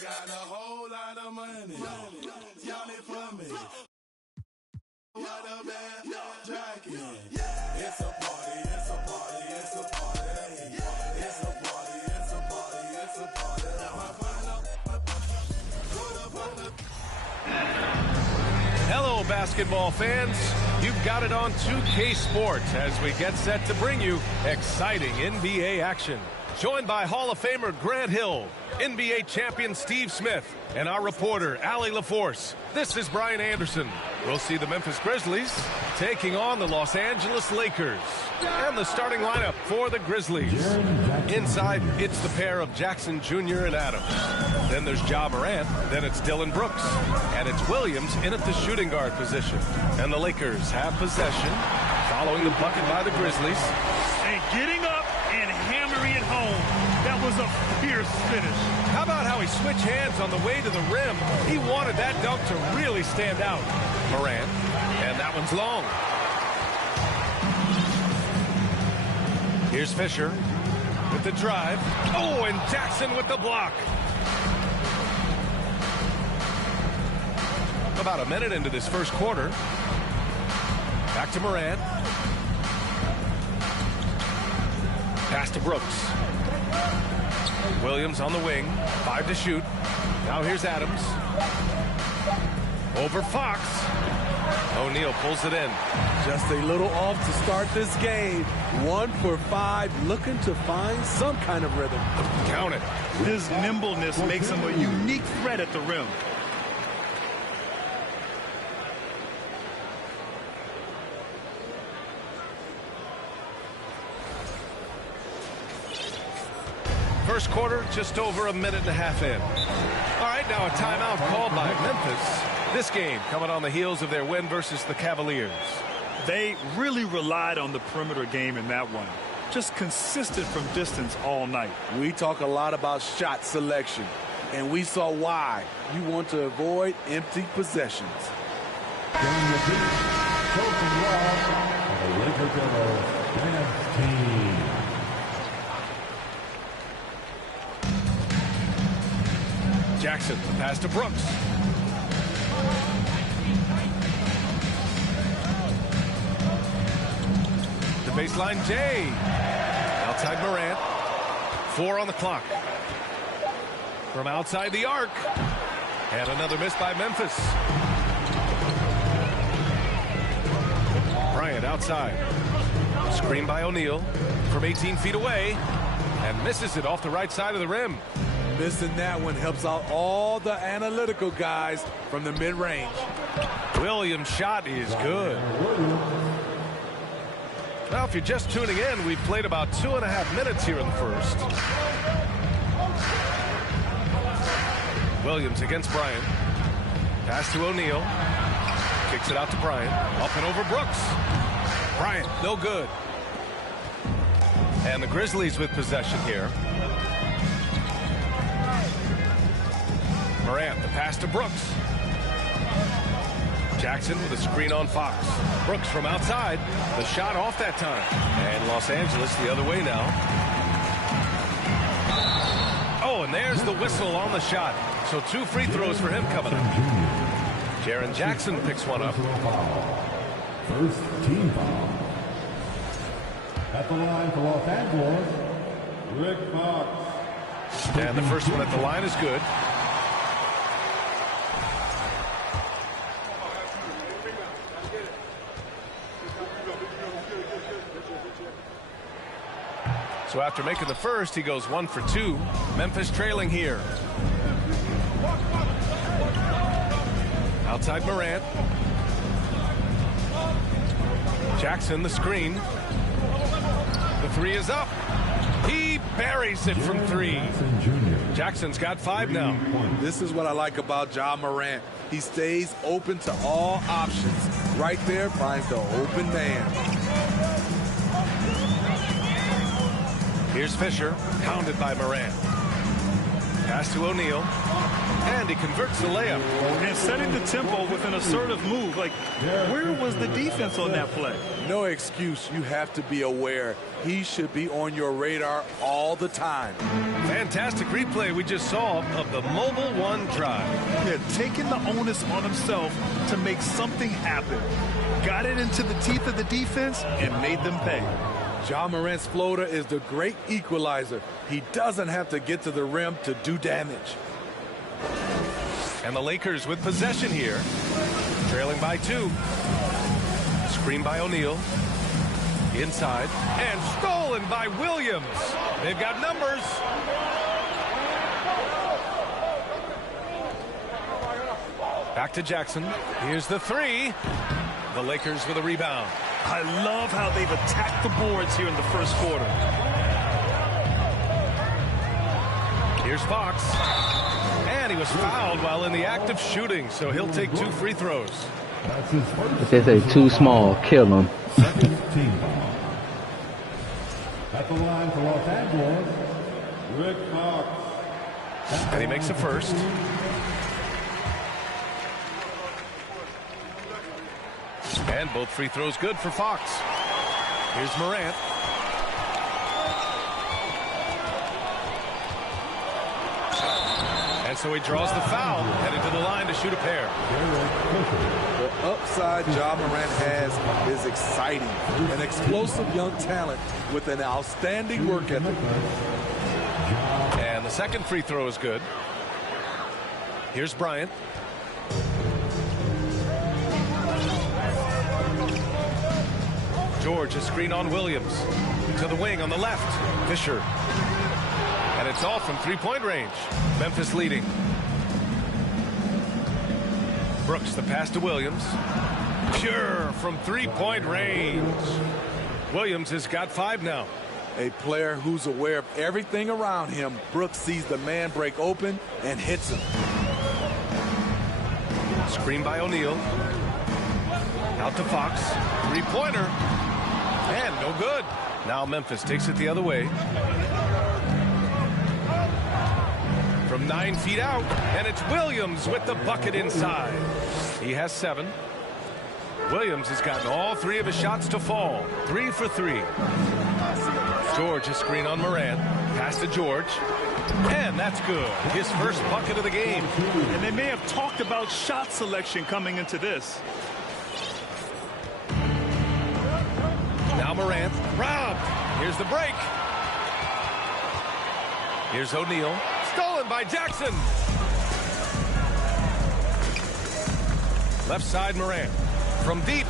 Got a whole lot of money. Y'all it for me. What a bad jacket. It's a party, it's a party, it's a party. It's a party, it's a party, it's a party. Hello, basketball fans. You've got it on 2K Sports as we get set to bring you exciting NBA action. Joined by Hall of Famer Grant Hill, NBA champion Steve Smith, and our reporter, Allie LaForce. This is Brian Anderson. We'll see the Memphis Grizzlies taking on the Los Angeles Lakers. And the starting lineup for the Grizzlies. Inside, it's the pair of Jackson Jr. and Adams. Then there's Ja Morant, then it's Dillon Brooks. And it's Williams in at the shooting guard position. And the Lakers have possession, following the bucket by the Grizzlies. And getting up and hammering it home. That was a fierce finish. How about how he switched hands on the way to the rim? He wanted that dunk to really stand out. Morant, and that one's long. Here's Fisher with the drive. Oh, and Jackson with the block. About a minute into this first quarter. Back to Morant. Pass to Brooks. Williams on the wing. 5 to shoot. Now here's Adams. Over Fox. O'Neal pulls it in. Just a little off to start this game. 1 for 5, looking to find some kind of rhythm. Count it. His nimbleness makes him a unique threat at the rim. First quarter, just over a minute and a half in. All right, now a timeout called by Memphis. This game coming on the heels of their win versus the Cavaliers. They really relied on the perimeter game in that one. Just consistent from distance all night. We talk a lot about shot selection, and we saw why. You want to avoid empty possessions. Down the beat, Colton Ross, the Laker Girls dance team. Jackson, the pass to Brooks. The baseline, Jay. Outside Morant. 4 on the clock. From outside the arc. And another miss by Memphis. Bryant outside. Screen by O'Neal from 18 feet away. And misses it off the right side of the rim. Missing that one helps out all the analytical guys from the mid-range. Williams' shot is good. Well, if you're just tuning in, we've played about 2.5 minutes here in the first. Williams against Bryant. Pass to O'Neal. Kicks it out to Bryant. Up and over Brooks. Bryant, no good. And the Grizzlies with possession here. Morant, the pass to Brooks. Jackson with a screen on Fox. Brooks from outside. The shot off that time. And Los Angeles the other way now. Oh, and there's the whistle on the shot. So 2 free throws for him coming up. Jaren Jackson picks one up. First team foul. At the line for Los Angeles, Rick Fox. And the first one at the line is good. So after making the first, he goes 1 for 2. Memphis trailing here. Outside Morant. Jackson, the screen. The 3 is up. He buries it from 3. Jackson's got 5 now. This is what I like about Ja Morant. He stays open to all options. Right there finds the open man. Here's Fisher, pounded by Morant. Pass to O'Neal. And he converts the layup. And setting the tempo with an assertive move. Like, where was the defense on that play? No excuse. You have to be aware. He should be on your radar all the time. Fantastic replay we just saw of the Mobile One drive. Yeah, taking the onus on himself to make something happen. Got it into the teeth of the defense and made them pay. Ja Morant's floater is the great equalizer. He doesn't have to get to the rim to do damage. And the Lakers with possession here. Trailing by 2. Screen by O'Neal. Inside. And stolen by Williams. They've got numbers. Back to Jackson. Here's the 3. The Lakers with a rebound. I love how they've attacked the boards here in the first quarter. Here's Fox. And he was fouled while in the act of shooting, so he'll take 2 free throws. That's his first. If they say too small, kill him. Second team foul. At the line for Los Angeles, Rick Fox. And he makes a first. And both free throws good for Fox. Here's Morant. And so he draws the foul, headed to the line to shoot a pair. The upside Ja Morant has is exciting. An explosive young talent with an outstanding work ethic. And the second free throw is good. Here's Bryant. George, a screen on Williams. To the wing on the left. Fisher. And it's off from three-point range. Memphis leading. Brooks, the pass to Williams. Pure from three-point range. Williams has got 5 now. A player who's aware of everything around him. Brooks sees the man break open and hits him. Screen by O'Neal. Out to Fox. Three-pointer. And no good. Now Memphis takes it the other way. From 9 feet out. And it's Williams with the bucket inside. He has 7. Williams has gotten all 3 of his shots to fall. 3 for 3. George, a screen on Morant. Pass to George. And that's good. His first bucket of the game. And they may have talked about shot selection coming into this. Now Morant. Robbed. Here's the break. Here's O'Neal. Stolen by Jackson. Left side Morant. From deep.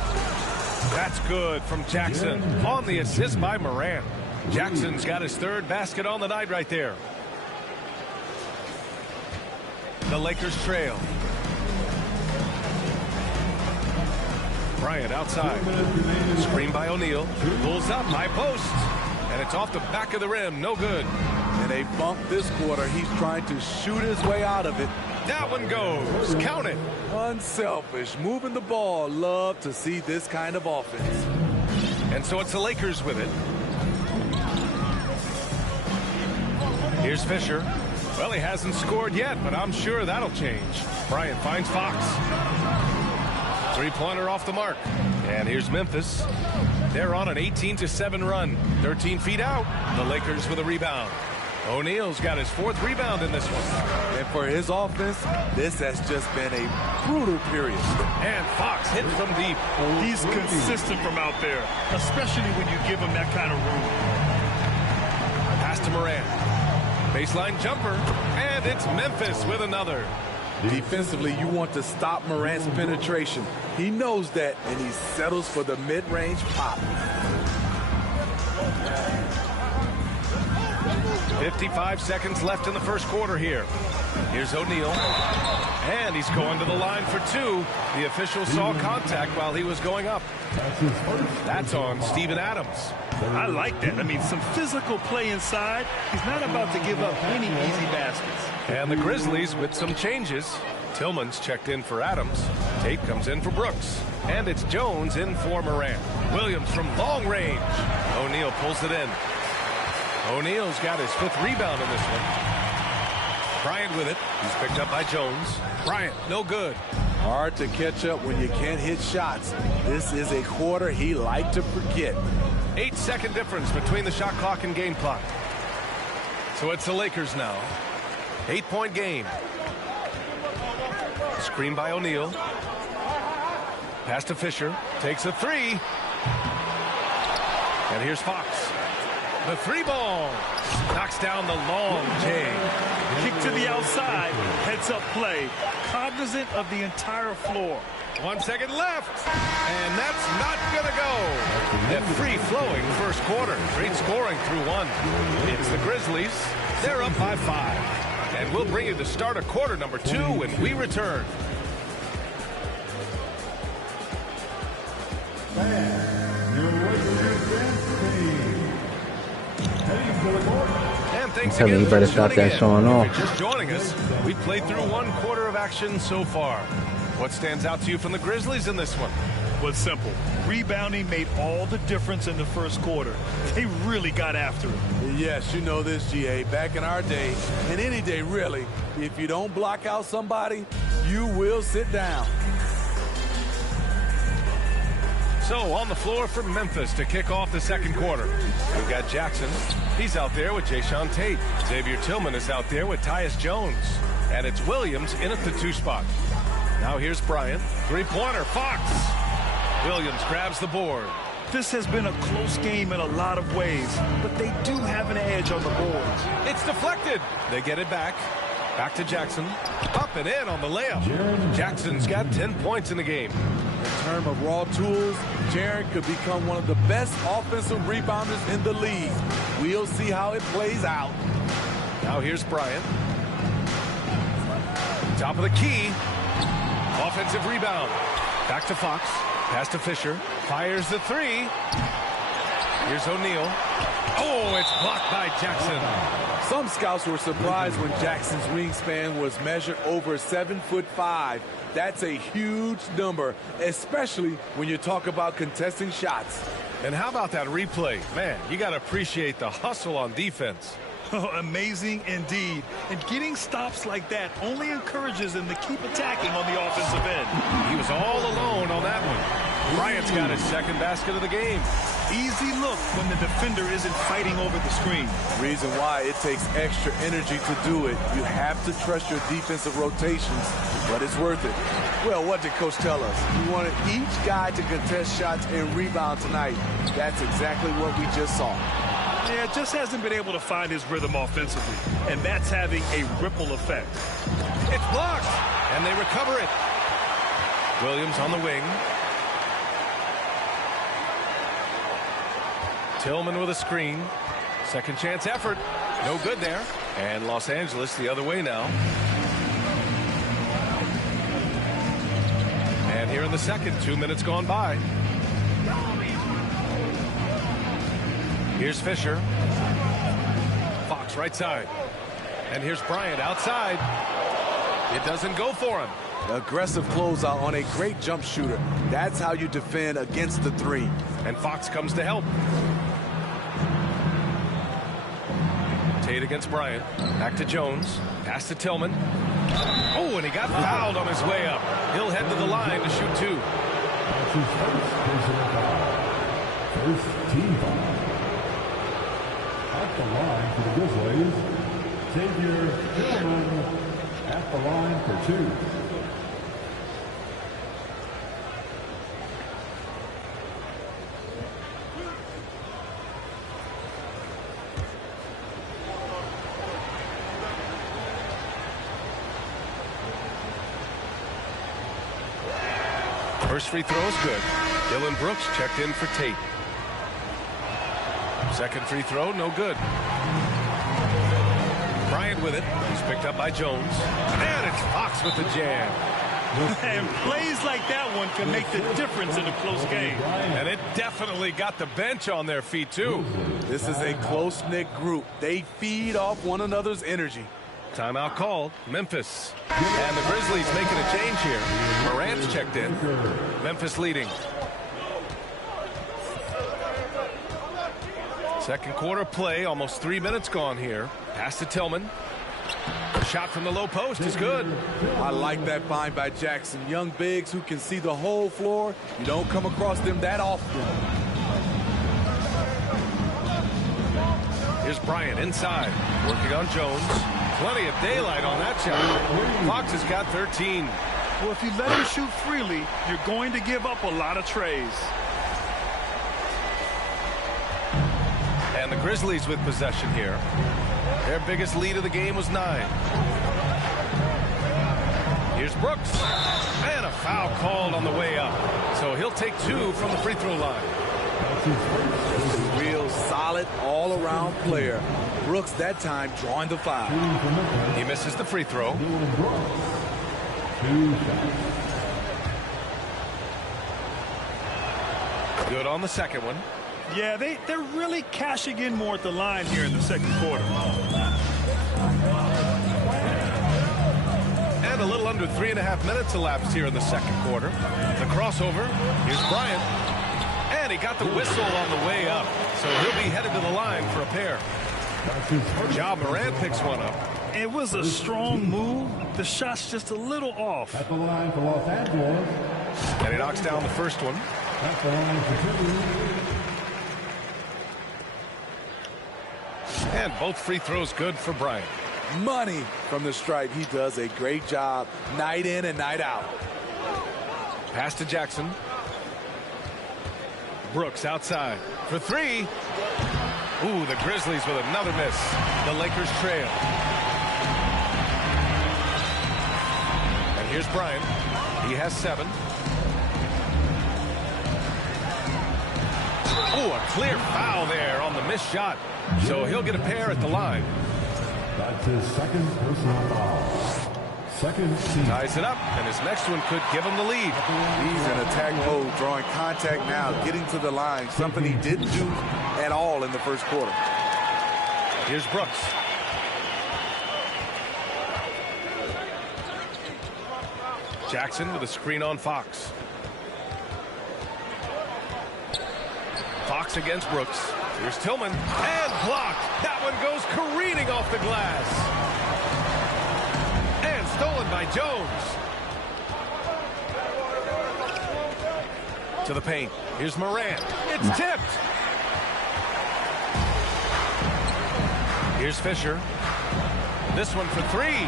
That's good from Jackson. On the assist by Morant. Jackson's got his 3rd basket on the night right there. The Lakers trail. Bryant outside. Screen by O'Neal. Pulls up, high post. And it's off the back of the rim. No good. And a bump this quarter. He's trying to shoot his way out of it. That one goes. Count it. Unselfish. Moving the ball. Love to see this kind of offense. And so it's the Lakers with it. Here's Fisher. Well, he hasn't scored yet, but I'm sure that'll change. Bryant finds Fox. Three-pointer off the mark. And here's Memphis. They're on an 18-7 run. 13 feet out. The Lakers with a rebound. O'Neal's got his 4th rebound in this one. And for his offense, this has just been a brutal period. And Fox hit from deep. He's consistent from out there, especially when you give him that kind of room. Pass to Morant. Baseline jumper. And it's Memphis with another. Defensively, you want to stop Morant's penetration. He knows that, and he settles for the mid-range pop. 55 seconds left in the first quarter here. Here's O'Neal. And he's going to the line for 2. The official saw contact while he was going up. That's on Steven Adams. I like that. I mean, some physical play inside. He's not about to give up any easy baskets. And the Grizzlies with some changes. Tillman's checked in for Adams. Tate comes in for Brooks. And it's Jones in for Morant. Williams from long range. O'Neal pulls it in. O'Neal's got his 5th rebound in this one. Bryant with it. He's picked up by Jones. Bryant, no good. Hard to catch up when you can't hit shots. This is a quarter he liked to forget. 8-second difference between the shot clock and game clock. So it's the Lakers now. 8-point game. Screen by O'Neal. Pass to Fisher. Takes a three. And here's Fox. The three ball. Knocks down the long J. Kick to the outside. Heads up play. Cognizant of the entire floor. 1 second left. And that's not going to go. A free-flowing first quarter. Great scoring through one. It's the Grizzlies. They're up by 5. And we'll bring you the start of quarter number 2 when we return. And thanks again You better for stop tuning that in. showing off. If you're just joining us, we played through 1 quarter of action so far. What stands out to you from the Grizzlies in this one? Was simple. Rebounding made all the difference in the first quarter. They really got after it. Yes, you know this, GA. Back in our day, and any day really, if you don't block out somebody, you will sit down. So on the floor for Memphis to kick off the second quarter. We've got Jackson. He's out there with Jayshawn Tate. Xavier Tillman is out there with Tyus Jones. And it's Williams in at the 2 spot. Now here's Bryant. Three-pointer, Fox. Williams grabs the board. This has been a close game in a lot of ways, but they do have an edge on the boards. It's deflected. They get it back. Back to Jackson. Up and in on the layup. Jackson's got 10 points in the game. In terms of raw tools, Jaren could become one of the best offensive rebounders in the league. We'll see how it plays out. Now here's Bryant. Top of the key. Offensive rebound. Back to Fox. Pass to Fisher. Fires the three. Here's O'Neal. Oh, it's blocked by Jackson. Some scouts were surprised when Jackson's wingspan was measured over 7'5". That's a huge number, especially when you talk about contesting shots. And how about that replay? Man, you got to appreciate the hustle on defense. Amazing indeed. And getting stops like that only encourages them to keep attacking on the offensive end. He was all alone on that one. Bryant's got his second basket of the game. Easy look when the defender isn't fighting over the screen. Reason why it takes extra energy to do it. You have to trust your defensive rotations, but it's worth it. Well, what did Coach tell us? He wanted each guy to contest shots and rebound tonight. That's exactly what we just saw. Yeah, just hasn't been able to find his rhythm offensively, and that's having a ripple effect. It's blocked, and they recover it. Williams on the wing. Tillman with a screen. Second chance effort. No good there. And Los Angeles the other way now. And here in the second, 2 minutes gone by. Here's Fisher. Fox right side. And here's Bryant outside. It doesn't go for him. Aggressive closeout on a great jump shooter. That's how you defend against the three. And Fox comes to help. Tate against Bryant. Back to Jones. Pass to Tillman. Oh, and he got fouled on his way up. He'll head to the line to shoot 2. First team foul. At the line for the Grizzlies, Xavier Tillman at the line for 2. First free throw is good. Dylan Brooks checked in for Tate. Second free throw, no good. Bryant with it. He's picked up by Jones. And it's Fox with the jam. And plays like that one can make the difference in a close game. And it definitely got the bench on their feet, too. This is a close-knit group. They feed off one another's energy. Timeout called. Memphis. And the Grizzlies making a change here. Morant's checked in. Memphis leading. Second quarter play. Almost 3 minutes gone here. Pass to Tillman. The shot from the low post is good. I like that find by Jackson. Young bigs who can see the whole floor. You don't come across them that often. Here's Bryant inside, working on Jones. Plenty of daylight on that shot. Fox has got 13. Well, if you let him shoot freely, you're going to give up a lot of trays. And the Grizzlies with possession here. Their biggest lead of the game was 9. Here's Brooks. And a foul called on the way up. So he'll take 2 from the free throw line. Real solid all-around player. Brooks that time drawing the foul. He misses the free throw. Good on the second one. Yeah, they're really cashing in more at the line here in the second quarter. And a little under 3.5 minutes elapsed here in the second quarter. The crossover. Here's Bryant. And he got the whistle on the way up. So he'll be headed to the line for a pair. Ja Morant picks one up. It was a strong move. The shot's just a little off. At the line for Los Angeles. And he knocks down the first one. At the line for 2. And both free throws good for Bryant. Money from the stripe. He does a great job night in and night out. Pass to Jackson. Brooks outside for 3. Ooh, the Grizzlies with another miss. The Lakers trail. And here's Bryant. He has 7. Ooh, a clear foul there on the missed shot. So he'll get a pair at the line. That's his second personal foul. Second team. Ties it up, and his next one could give him the lead. He's in attack mode, drawing contact now, getting to the line, something he didn't do at all in the first quarter. Here's Brooks. Jackson with a screen on Fox. Fox against Brooks. Here's Tillman. And blocked. That one goes careening off the glass. And stolen by Jones. To the paint. Here's Morant. It's tipped. Here's Fisher. This one for 3.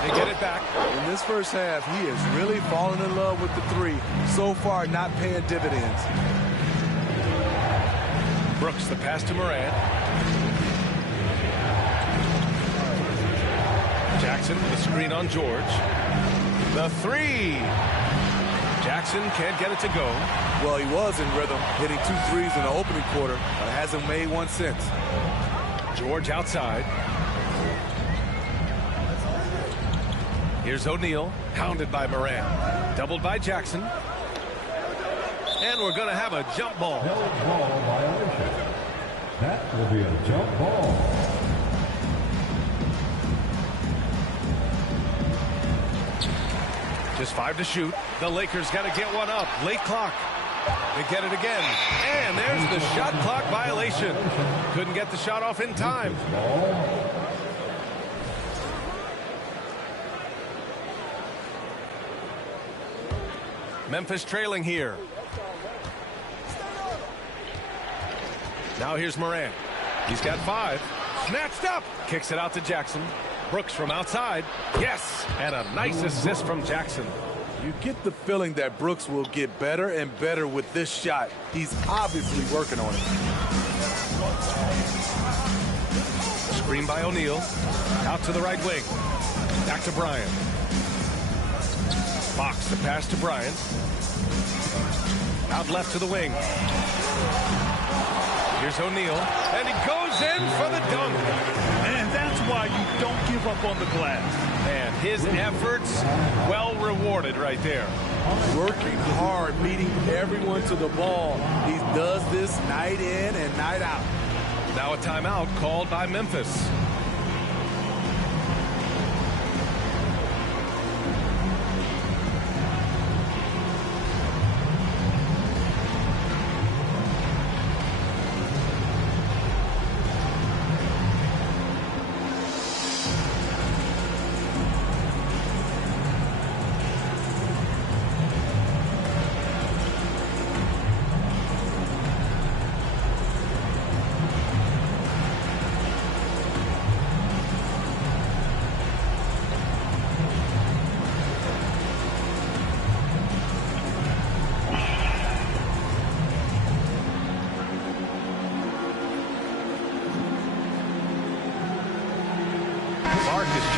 They get it back. In this first half, he has really fallen in love with the 3. So far, not paying dividends. Brooks, the pass to Morant. Jackson with a screen on George. The 3. Jackson can't get it to go. Well, he was in rhythm, hitting 2 threes in the opening quarter, but hasn't made one since. George outside. Here's O'Neal, hounded by Morant. Doubled by Jackson. And we're going to have a jump ball. Jump ball violation. That will be a jump ball. Just 5 to shoot. The Lakers got to get one up. Late clock. They get it again. And there's the shot clock violation. Couldn't get the shot off in time. Memphis trailing here. Now here's Morant. He's got 5. Snatched up. Kicks it out to Jackson. Brooks from outside. Yes. And a nice assist from Jackson. You get the feeling that Brooks will get better and better with this shot. He's obviously working on it. Screen by O'Neal. Out to the right wing. Back to Bryant. Fox, the pass to Bryant. Out left to the wing. Here's O'Neal. And he goes in for the dunk. And that's why you don't give up on the glass. And his efforts well rewarded right there. Working hard, beating everyone to the ball. He does this night in and night out. Now a timeout called by Memphis.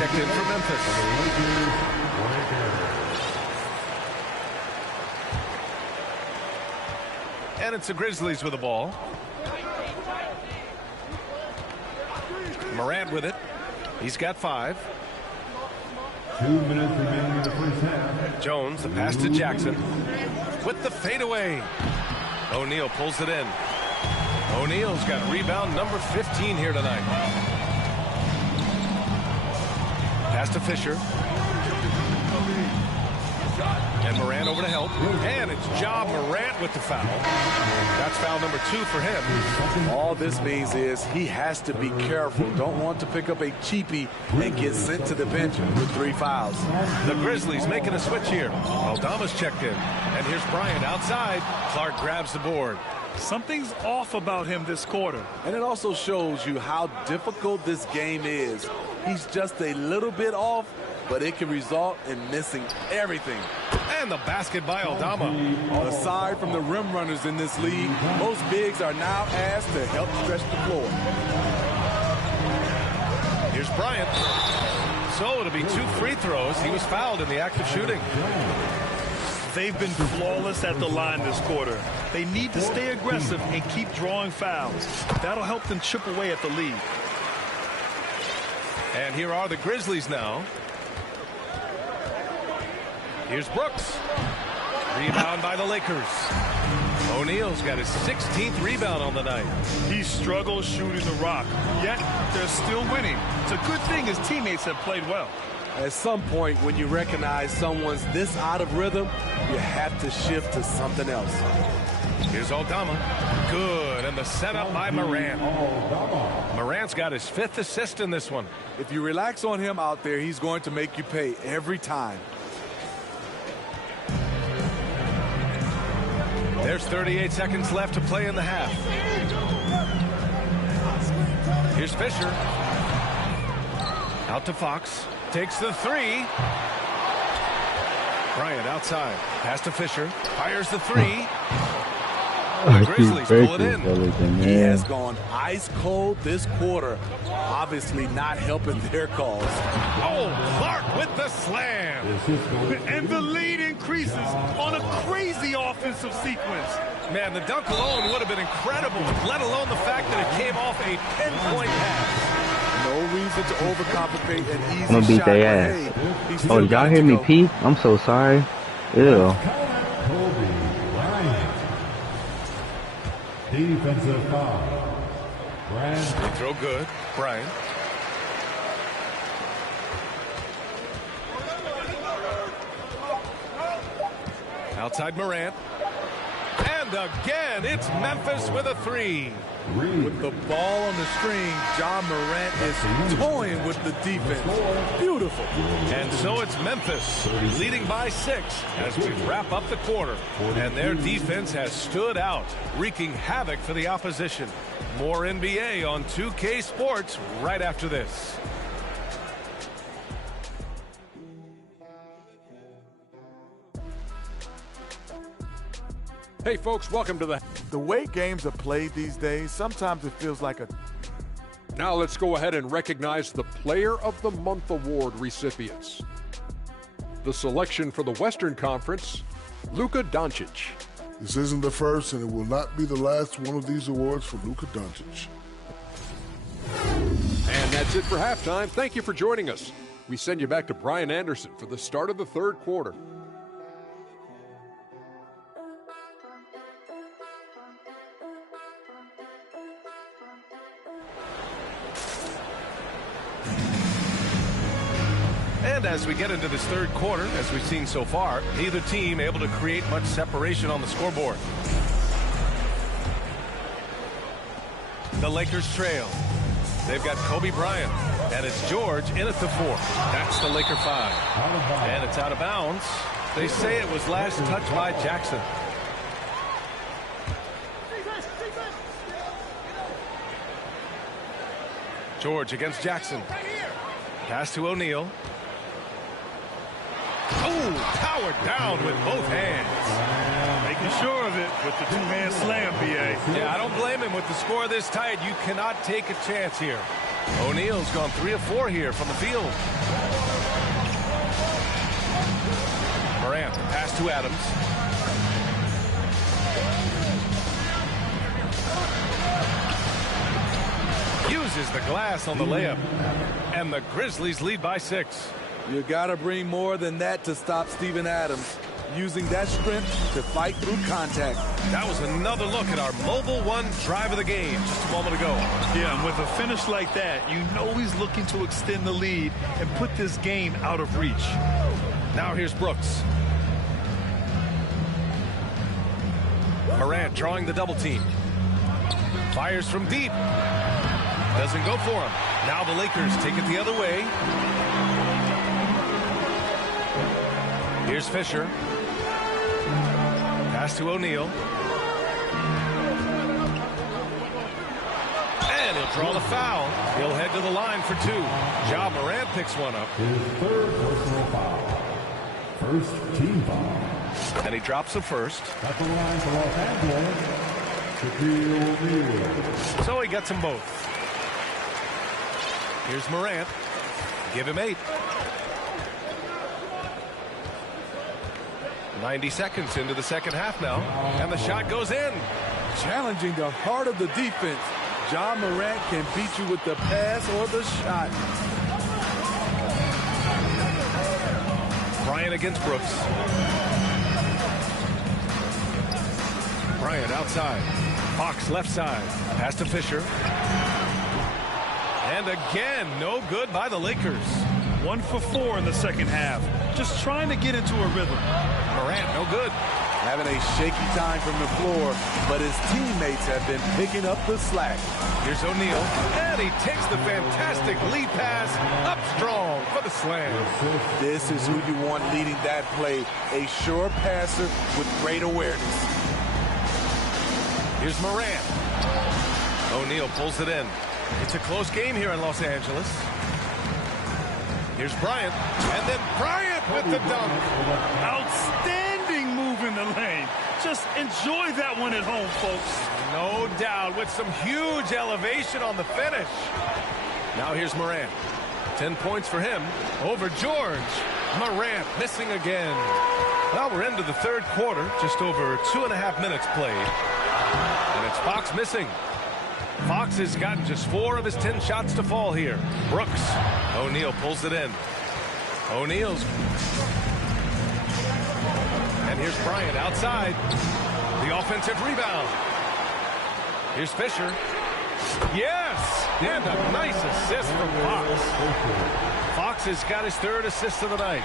checked in for Memphis. And it's the Grizzlies with the ball. Morant with it. He's got 5. 2 minutes remaining in the first half. Jones, the pass to Jackson. With the fadeaway. O'Neal pulls it in. O'Neal's got rebound number 15 here tonight. Pass to Fisher. And Morant over to help. And it's Ja Morant with the foul. That's foul number 2 for him. All this means is he has to be careful. Don't want to pick up a cheapie and get sent to the bench with 3 fouls. The Grizzlies making a switch here. Aldama's checked in. And here's Bryant outside. Clark grabs the board. Something's off about him this quarter. And it also shows you how difficult this game is. He's just a little bit off, but it can result in missing everything. And the basket by Aldama. Aside from the rim runners in this league, most bigs are now asked to help stretch the floor. Here's Bryant. So it'll be 2 free throws. He was fouled in the act of shooting. They've been flawless at the line this quarter. They need to stay aggressive and keep drawing fouls. That'll help them chip away at the lead. And here are the Grizzlies now. Here's Brooks. Rebound by the Lakers. O'Neal's got his 16th rebound on the night. He struggles shooting the rock, yet they're still winning. It's a good thing his teammates have played well. At some point, when you recognize someone's this out of rhythm, you have to shift to something else. Here's Aldama. Good, and the setup by Morant. Morant's got his 5th assist in this one. If you relax on him out there, he's going to make you pay every time. There's 38 seconds left to play in the half. Here's Fisher. Out to Fox. Takes the 3. Bryant outside. Pass to Fisher. Fires the 3. The Grizzlies pull it in. He has gone ice cold this quarter. Obviously not helping their cause. Oh, Clark with the slam. And the lead increases on a crazy offensive sequence. Man, the dunk alone would have been incredible, let alone the fact that it came off a pinpoint pass. No reason to overcomplicate an easy I'm gonna beat shot. their ass. Oh, did y'all hear me pee? I'm so sorry. Ew. Defensive foul. They throw good. Bryant. Outside Morant. And again, it's Memphis with a 3. With the ball on the string, Ja Morant is toying with the defense. Beautiful. And so it's Memphis leading by 6 as we wrap up the quarter. And their defense has stood out, wreaking havoc for the opposition. More NBA on 2K Sports right after this. Hey folks, welcome to the way games are played these days. Sometimes it feels like a. Now let's go ahead and recognize the Player of the Month award recipients. The selection for the Western Conference, Luka Doncic. This isn't the first, and it will not be the last one of these awards for Luka Doncic. And that's it for halftime. Thank you for joining us. We send you back to Brian Anderson for the start of the third quarter. And as we get into this third quarter, as we've seen so far, neither team able to create much separation on the scoreboard. The Lakers trail. They've got Kobe Bryant, and it's George in at the 4. That's the Laker 5. And it's out of bounds. They say it was last touched by Jackson. George against Jackson. Pass to O'Neal. Oh, powered down with both hands. Making sure of it with the two-man slam, B.A. Yeah, I don't blame him with the score this tight. You cannot take a chance here. O'Neal's gone 3 of 4 here from the field. Morant, pass to Adams. Uses the glass on the layup. And the Grizzlies lead by 6. You got to bring more than that to stop Steven Adams. Using that strength to fight through contact. That was another look at our Mobile One drive of the game just a moment ago. Yeah, and with a finish like that, you know he's looking to extend the lead and put this game out of reach. Now here's Brooks. Morant drawing the double team. Fires from deep. Doesn't go for him. Now the Lakers take it the other way. Here's Fisher. Pass to O'Neal. And he'll draw the foul. He'll head to the line for 2. Ja Morant picks one up. His third personal foul. First team foul. And he drops the first. At the line for Los Angeles, Shaquille O'Neal. So he gets them both. Here's Morant. Give him 8. 90 seconds into the second half now. And the shot goes in. Challenging the heart of the defense. Ja Morant can beat you with the pass or the shot. Bryant against Brooks. Bryant outside. Fox left side. Pass to Fisher. And again, no good by the Lakers. 1 for 4 in the second half. Just trying to get into a rhythm. Morant, no good. Having a shaky time from the floor, but his teammates have been picking up the slack. Here's O'Neal, and he takes the fantastic lead pass up strong for the slam. This is who you want leading that play, a sure passer with great awareness. Here's Morant. O'Neal pulls it in. It's a close game here in Los Angeles. Here's Bryant, and then Bryant with the dunk. Outstanding move in the lane. Just enjoy that one at home, folks. No doubt, with some huge elevation on the finish. Now here's Morant. 10 points for him over George. Morant missing again. Well, we're into the third quarter, just over 2.5 minutes played. And it's Fox missing. Fox has gotten just 4 of his 10 shots to fall here. Brooks. O'Neal pulls it in. O'Neal's. And here's Bryant outside. The offensive rebound. Here's Fisher. Yes! And a nice assist from Fox. Fox has got his 3rd assist of the night.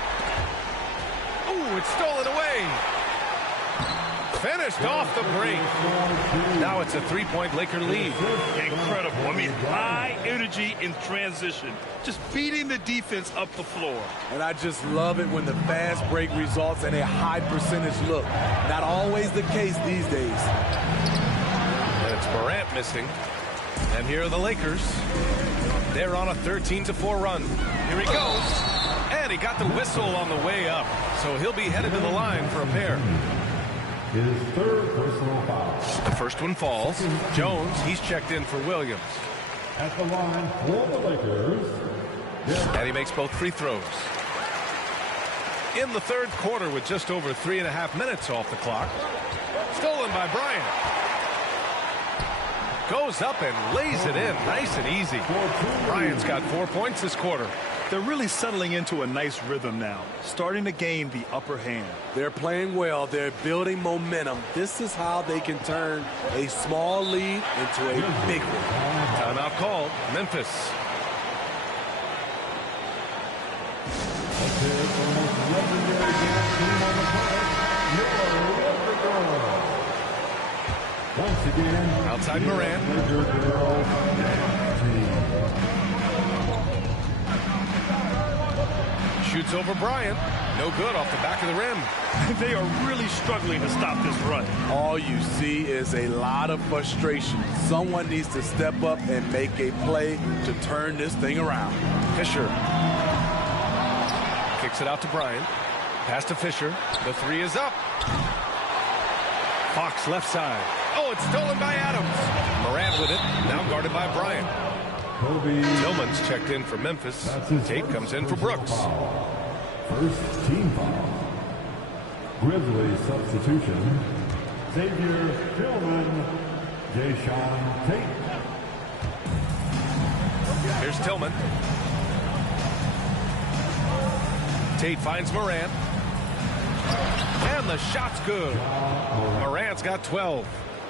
Ooh, it's stolen away. Finished off the break. Now it's a 3-point Laker lead. Incredible. I mean, high energy in transition. Just beating the defense up the floor. And I just love it when the fast break results in a high percentage look. Not always the case these days. And it's Morant missing. And here are the Lakers. They're on a 13-4 run. Here he goes. And he got the whistle on the way up. So he'll be headed to the line for a pair. His 3rd personal foul. The first one falls. Jones, he's checked in for Williams. At the line for the Lakers. And he makes both free throws. In the third quarter with just over 3.5 minutes off the clock. Stolen by Bryant. Goes up and lays it in nice and easy. Bryant's got 4 points this quarter. They're really settling into a nice rhythm now, starting to gain the upper hand. They're playing well. They're building momentum. This is how they can turn a small lead into a big one. Timeout called. Memphis. Once again, outside Morant. Shoots over Bryant. No good off the back of the rim. They are really struggling to stop this run. All you see is a lot of frustration. Someone needs to step up and make a play to turn this thing around. Fisher kicks it out to Bryant. Pass to Fisher. The 3 is up. Fox left side. Oh, it's stolen by Adams. Morant with it. Now guarded by Bryant. Kobe. Tillman's checked in for Memphis. Tate comes in for Brooks. First team foul. Grizzlies substitution. Xavier Tillman. Jayshawn Tate. Here's Tillman. Tate finds Morant. And the shot's good. Morant's got 12.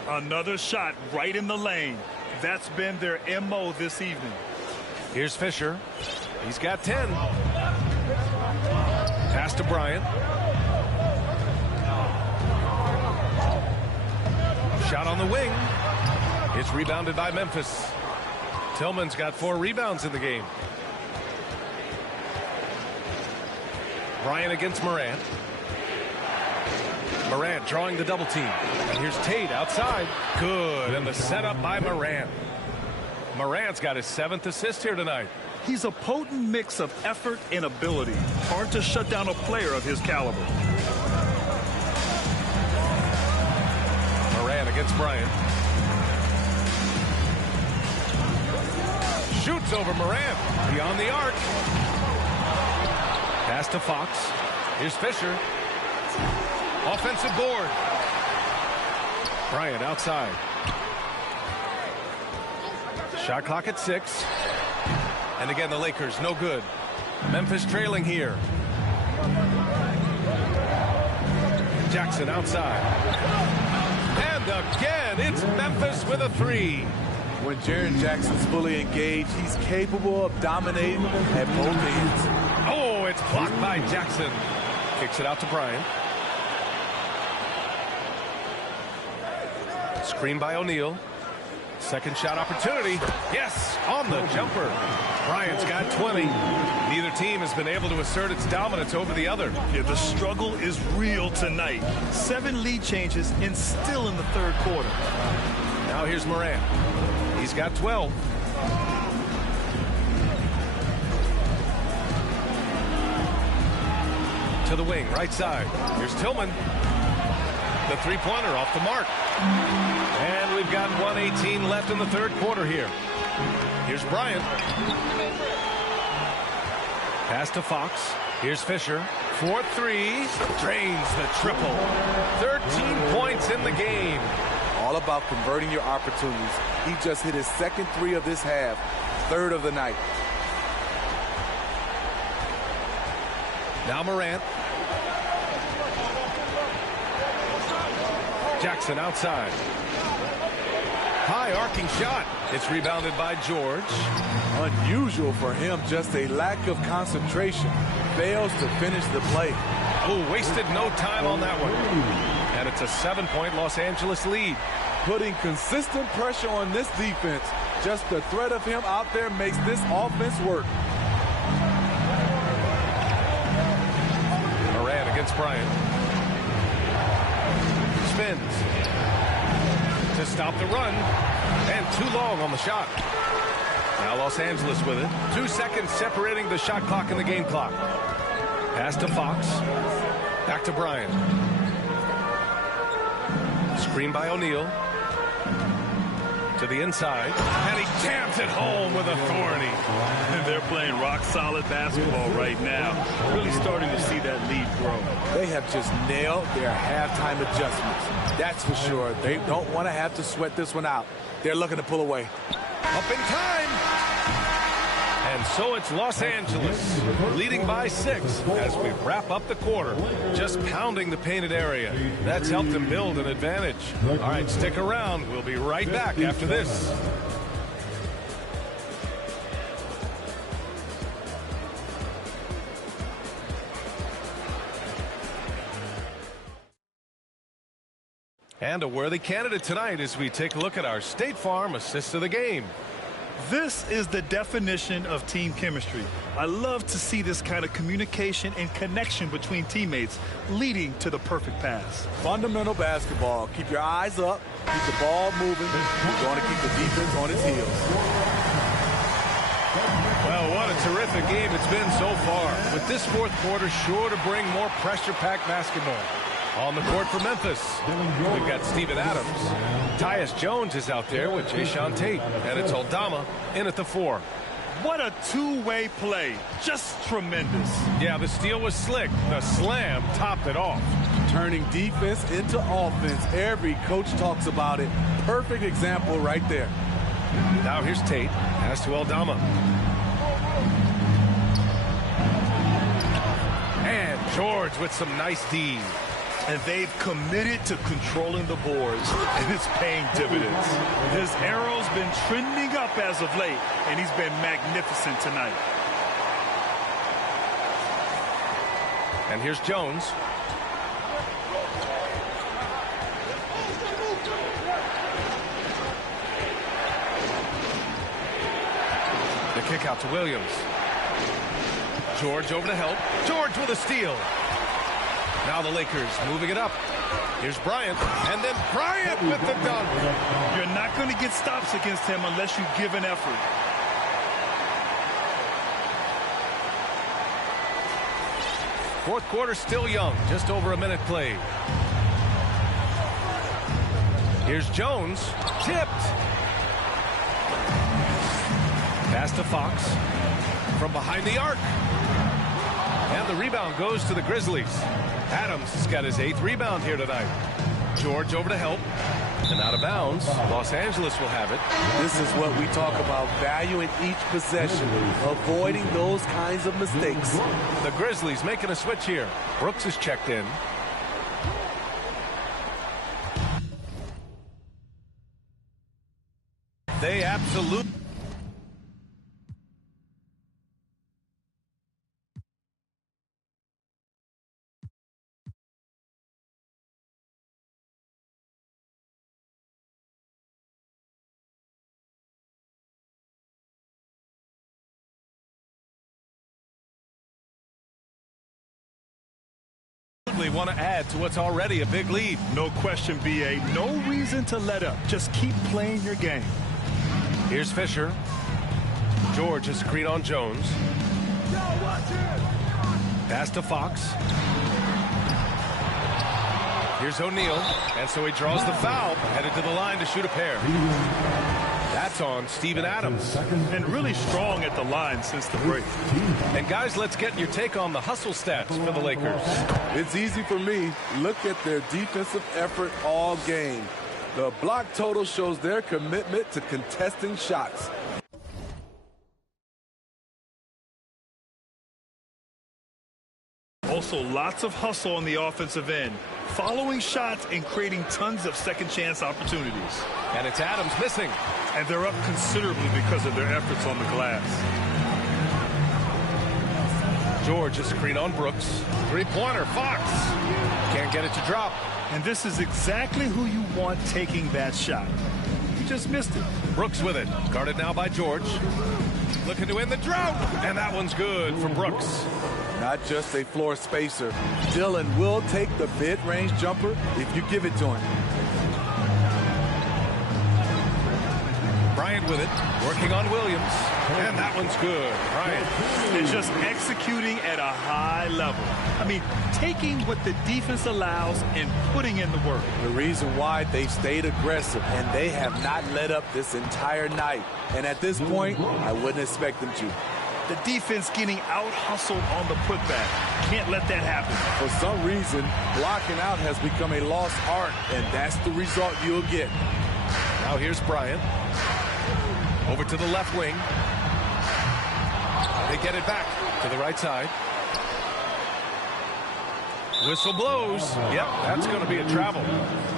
Another shot right in the lane. That's been their MO this evening. Here's Fisher. He's got 10. Pass to Bryant. Shot on the wing. It's rebounded by Memphis. Tillman's got 4 rebounds in the game. Bryant against Morant. Morant drawing the double team. And here's Tate outside. Good. And the setup by Morant. Morant's got his 7th assist here tonight. He's a potent mix of effort and ability. Hard to shut down a player of his caliber. Morant against Bryant. Shoots over Morant. Beyond the arc. Pass to Fox. Here's Fisher. Offensive board. Bryant outside. Shot clock at 6. And again, the Lakers no good. Memphis trailing here. Jackson outside. And again, it's Memphis with a 3. When Jaren Jackson's fully engaged, he's capable of dominating at both ends. Oh, it's blocked by Jackson. Kicks it out to Bryant. Screen by O'Neal. Second shot opportunity. Yes, on the jumper. Bryant's got 20. Neither team has been able to assert its dominance over the other. Yeah, the struggle is real tonight. 7 lead changes and still in the third quarter. Now here's Morant. He's got 12. To the wing, right side. Here's Tillman. The three-pointer off the mark. And we've got 1:18 left in the third quarter here. Here's Bryant. Pass to Fox. Here's Fisher. 4-3. Drains the triple. 13 points in the game. All about converting your opportunities. He just hit his second 3 of this half. 3rd of the night. Now Morant. Jackson outside. High arcing shot. It's rebounded by George. Unusual for him, just a lack of concentration. Fails to finish the play. Oh, wasted no time on that one. And it's a 7-point Los Angeles lead. Putting consistent pressure on this defense. Just the threat of him out there makes this offense work. Morant against Bryant. Spins. To stop the run. And too long on the shot. Now Los Angeles with it. 2 seconds separating the shot clock and the game clock. Pass to Fox. Back to Bryant. Screen by O'Neal. To the inside. And he jams it home with authority. They're playing rock-solid basketball right now. Really starting to see that lead grow. They have just nailed their halftime adjustments. That's for sure. They don't want to have to sweat this one out. They're looking to pull away. Up in time. And so it's Los Angeles leading by 6 as we wrap up the quarter. Just pounding the painted area. That's helped them build an advantage. All right, stick around. We'll be right back after this. And a worthy candidate tonight as we take a look at our State Farm assist of the game. This is the definition of team chemistry. I love to see this kind of communication and connection between teammates leading to the perfect pass. Fundamental basketball. Keep your eyes up. Keep the ball moving. You're going to keep the defense on its heels. Well, what a terrific game it's been so far. With this fourth quarter sure to bring more pressure-packed basketball. On the court for Memphis, we've got Steven Adams. Tyus Jones is out there with Jae'Sean Tate. And it's Aldama in at the 4. What a two-way play. Just tremendous. Yeah, the steal was slick. The slam topped it off. Turning defense into offense. Every coach talks about it. Perfect example right there. Now here's Tate. Pass to Aldama. And George with some nice D. And they've committed to controlling the boards, and it's paying dividends. His arrow's been trending up as of late, and he's been magnificent tonight. And here's Jones. The kick out to Williams. George over to help. George with a steal. Now the Lakers moving it up. Here's Bryant, and then Bryant with the dunk. You're not going to get stops against him unless you give an effort. Fourth quarter still young, just over a minute played. Here's Jones, tipped. Pass to Fox from behind the arc. And the rebound goes to the Grizzlies. Adams has got his 8th rebound here tonight. George over to help. And out of bounds. Los Angeles will have it. This is what we talk about, valuing each possession, avoiding those kinds of mistakes. The Grizzlies making a switch here. Brooks is checked in. They absolutely... want to add to what's already a big lead. No question, B.A. No reason to let up. Just keep playing your game. Here's Fisher. George is screen on Jones. Pass to Fox. Here's O'Neal. And so he draws the foul. Headed to the line to shoot a pair. That's on Steven Adams. And really strong at the line since the break. And guys, let's get your take on the hustle stats for the Lakers. It's easy for me. Look at their defensive effort all game. The block total shows their commitment to contesting shots. Also, lots of hustle on the offensive end, following shots and creating tons of second chance opportunities. And it's Adams missing. And they're up considerably because of their efforts on the glass. George is screen on Brooks. Three-pointer, Fox. Can't get it to drop. And this is exactly who you want taking that shot. You just missed it. Brooks with it. Guarded now by George. Looking to end the drought. And that one's good for Brooks. Not just a floor spacer. Dillon will take the mid-range jumper if you give it to him. Bryant with it, working on Williams, and that one's good. Bryant is just executing at a high level. I mean, taking what the defense allows and putting in the work. The reason why they stayed aggressive, and they have not let up this entire night. And at this point, I wouldn't expect them to. The defense getting out-hustled on the putback. Can't let that happen. For some reason, blocking out has become a lost art, and that's the result you'll get. Now here's Bryant. Over to the left wing. They get it back to the right side. Whistle blows. Yep, that's going to be a travel.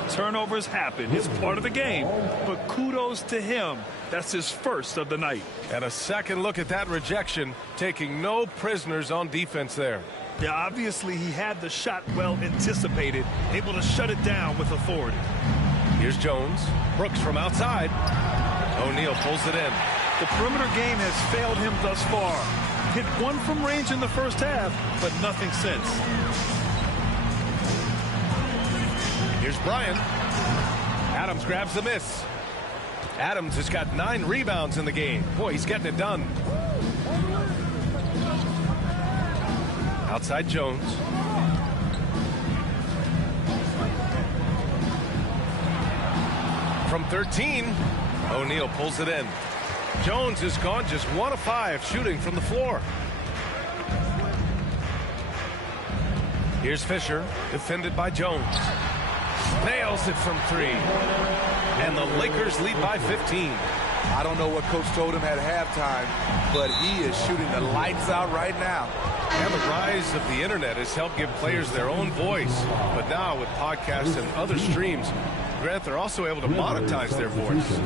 Turnovers happen. It's part of the game. But kudos to him. That's his first of the night. And a second look at that rejection, taking no prisoners on defense there. Yeah, obviously he had the shot well anticipated, able to shut it down with authority. Here's Jones. Brooks from outside. O'Neal pulls it in. The perimeter game has failed him thus far. Hit one from range in the first half, but nothing since. Here's Bryant. Adams grabs the miss. Adams has got 9 rebounds in the game. Boy, he's getting it done. Outside Jones. From 13, O'Neal pulls it in. Jones is gone just 1 of 5 shooting from the floor. Here's Fisher, defended by Jones. Nails it from 3. And the Lakers lead by 15. I don't know what Coach told him at halftime, but he is shooting the lights out right now. And the rise of the internet has helped give players their own voice. But now with podcasts and other streams, Grant, they're also able to monetize their voice.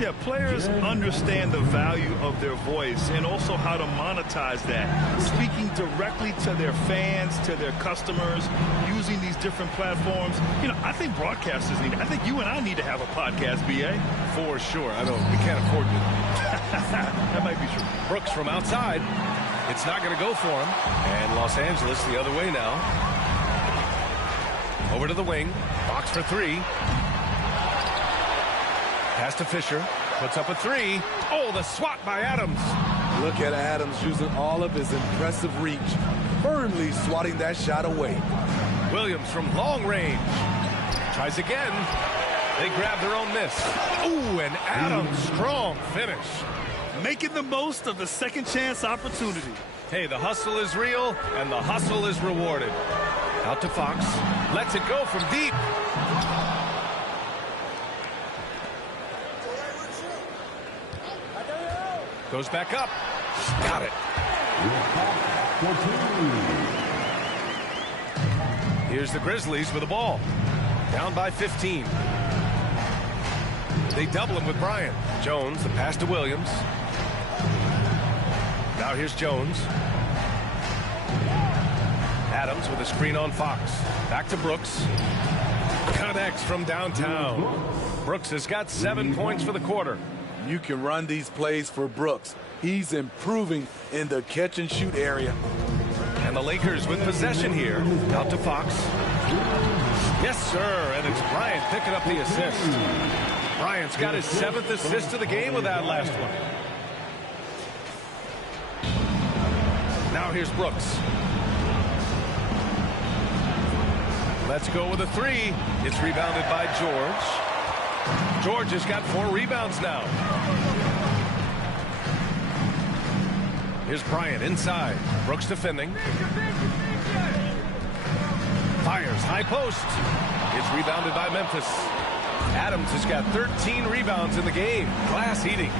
Yeah, players understand the value of their voice and also how to monetize that. Speaking directly to their fans, to their customers, using these different platforms. You know, I think broadcasters need it. I think you and I need to have a podcast, B.A. For sure. We can't afford it. That might be true. Brooks from outside. It's not going to go for him. And Los Angeles the other way now. Over to the wing. Fox for 3. Pass to Fisher. Puts up a 3. Oh, the swat by Adams. Look at Adams using all of his impressive reach, firmly swatting that shot away. Williams from long range. Tries again. They grab their own miss. Ooh, and Adams, strong finish. Making the most of the second chance opportunity. Hey, the hustle is real, and the hustle is rewarded. Out to Fox. Lets it go from deep. Goes back up. Got it. Here's the Grizzlies with the ball. Down by 15. They double him with Bryant. Jones, the pass to Williams. Now here's Jones. Adams with a screen on Fox. Back to Brooks. Connects from downtown. Brooks has got 7 points for the quarter. You can run these plays for Brooks. He's improving in the catch-and-shoot area. And the Lakers with possession here. Out to Fox. Yes, sir. And it's Bryant picking up the assist. Bryant's got his 7th assist of the game with that last one. Now here's Brooks. Let's go with a 3. It's rebounded by George. George has got 4 rebounds now. Here's Bryant inside. Brooks defending. Fires high post. It's rebounded by Memphis. Adams has got 13 rebounds in the game. Glass heating.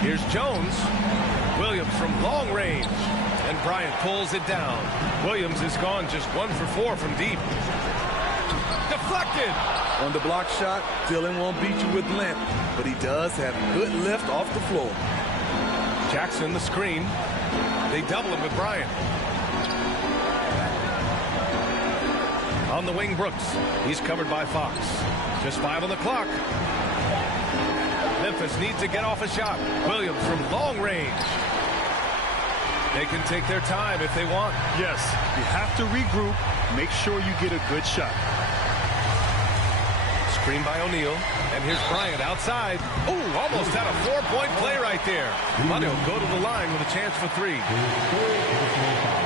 Here's Jones. Williams from long range. And Bryant pulls it down. Williams is gone just 1 for 4 from deep. Deflected. On the block shot, Dillon won't beat you with length, but he does have good lift off the floor. Jackson the screen. They double him with Bryant. On the wing, Brooks. He's covered by Fox. Just 5 on the clock. Memphis needs to get off a shot. Williams from long range. They can take their time if they want. Yes, you have to regroup. Make sure you get a good shot. Screen by O'Neal. And here's Bryant outside. Ooh, almost had a 4-point play right there. But he'll go to the line with a chance for 3.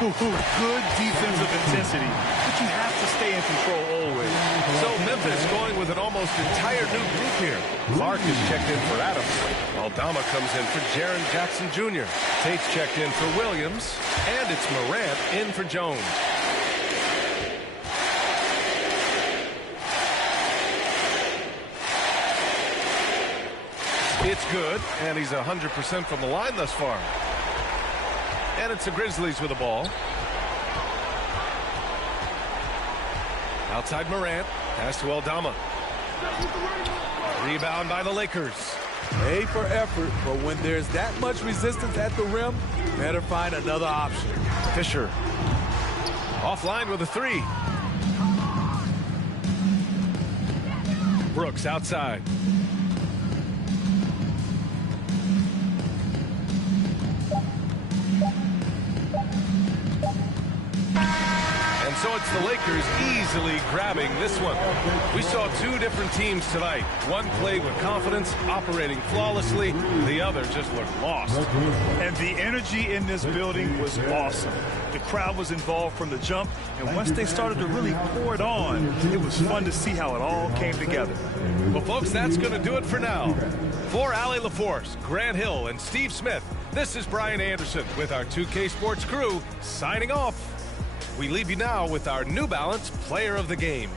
Good defensive intensity. But you have to stay in control always. So Memphis going with an almost entire new group here. Clark is checked in for Adams. Aldama comes in for Jaren Jackson Jr. Tate's checked in for Williams. And it's Morant in for Jones. It's good, and he's 100% from the line thus far. And it's the Grizzlies with the ball. Outside Morant. Pass to Aldama. Rebound by the Lakers. A for effort, but when there's that much resistance at the rim, better find another option. Fisher. Offline with a 3. Brooks outside. So it's the Lakers easily grabbing this one. We saw two different teams tonight. One played with confidence, operating flawlessly. The other just looked lost. And the energy in this building was awesome. The crowd was involved from the jump, and once they started to really pour it on, it was fun to see how it all came together. Well, folks, that's going to do it for now. For Allie LaForce, Grant Hill, and Steve Smith, this is Brian Anderson with our 2K Sports crew signing off. We leave you now with our New Balance Player of the Game.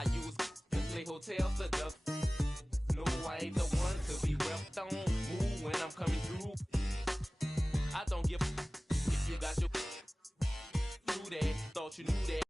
I use to play hotel seduct. No, I ain't the one to be repped on. Move when I'm coming through. I don't give if you got your do that. Thought you knew that.